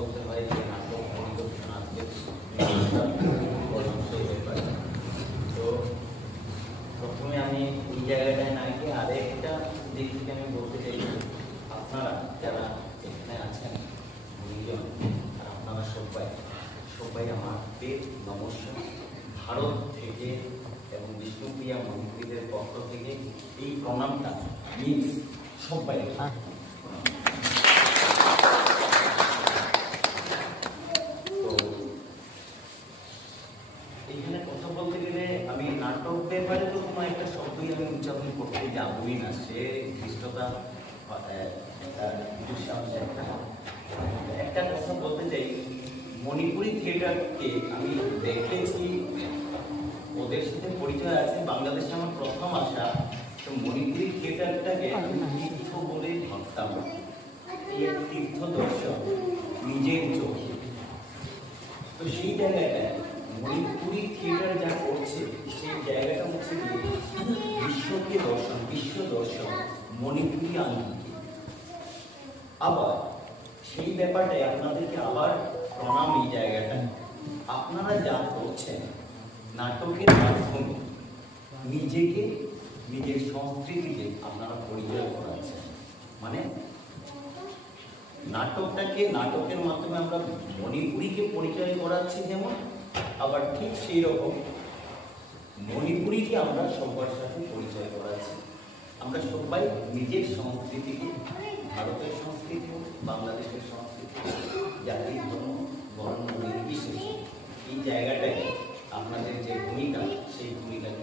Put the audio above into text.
বলতে হয় যে নাটক পরিদর্শন আজকে সেই ব্যাপারে। তো প্রথমে আমি এই জায়গাটায় না গিয়ে আরেকটা দিক থেকে আমি বলতে চাইছি, আপনারা যারা এখানে আছেন দুইজন, আর আপনারা সবাই আমাকে নমস্কার। ভারত থেকে এবং বিষ্ণুপ্রিয়া মন্ত্রীদের পক্ষ থেকে এই প্রণামটা মিস সবাই। তো এইখানে কথা বলতে গেলে আমি নাটক ব্যাপারে তো কোনো একটা শব্দই আমি উচ্চারণ করতে যাবই না, সে ধৃষ্টতা একটা কথা বলতে চাই। মণিপুরি থিয়েটারকে আমি দেখেছি, ওদের সাথে পরিচয় আছে, বাংলাদেশে আমার প্রথম আসা। তো মণিপুরি থিয়েটারটাকে আমি তীর্থ বলে ভাবতাম, তীর্থ দর্শন নিজের চোখে। তো সেই জায়গাটায় মণিপুরি থিয়েটার যা করছে সেই জায়গাটা হচ্ছে বিশ্বকে দর্শন, বিশ্ব দর্শন, মণিপুরি আঙ্গিকে। আবার সেই ব্যাপারটাই আপনাদেরকে আবার প্রণাম। এই জায়গাটায় আপনারা যা করছেন নাটকের মাধ্যমে নিজেকে, নিজের সংস্কৃতিকে আপনারা পরিচয় করাচ্ছেন। মানে নাটকের মাধ্যমে আমরা মণিপুরীকে পরিচয় করাচ্ছি, যেমন আবার ঠিক সেই রকম মণিপুরীকে আমরা সবার সাথে পরিচয় করাচ্ছি। আমরা সবাই নিজের সংস্কৃতিকে, ভারতের সংস্কৃতি, বাংলাদেশের সংস্কৃতি, জাতির ধর্ম বর্ণ নির্বিশেষে এই জায়গাটায় আপনাদের যে ভূমিকা, সেই ভূমিকাকে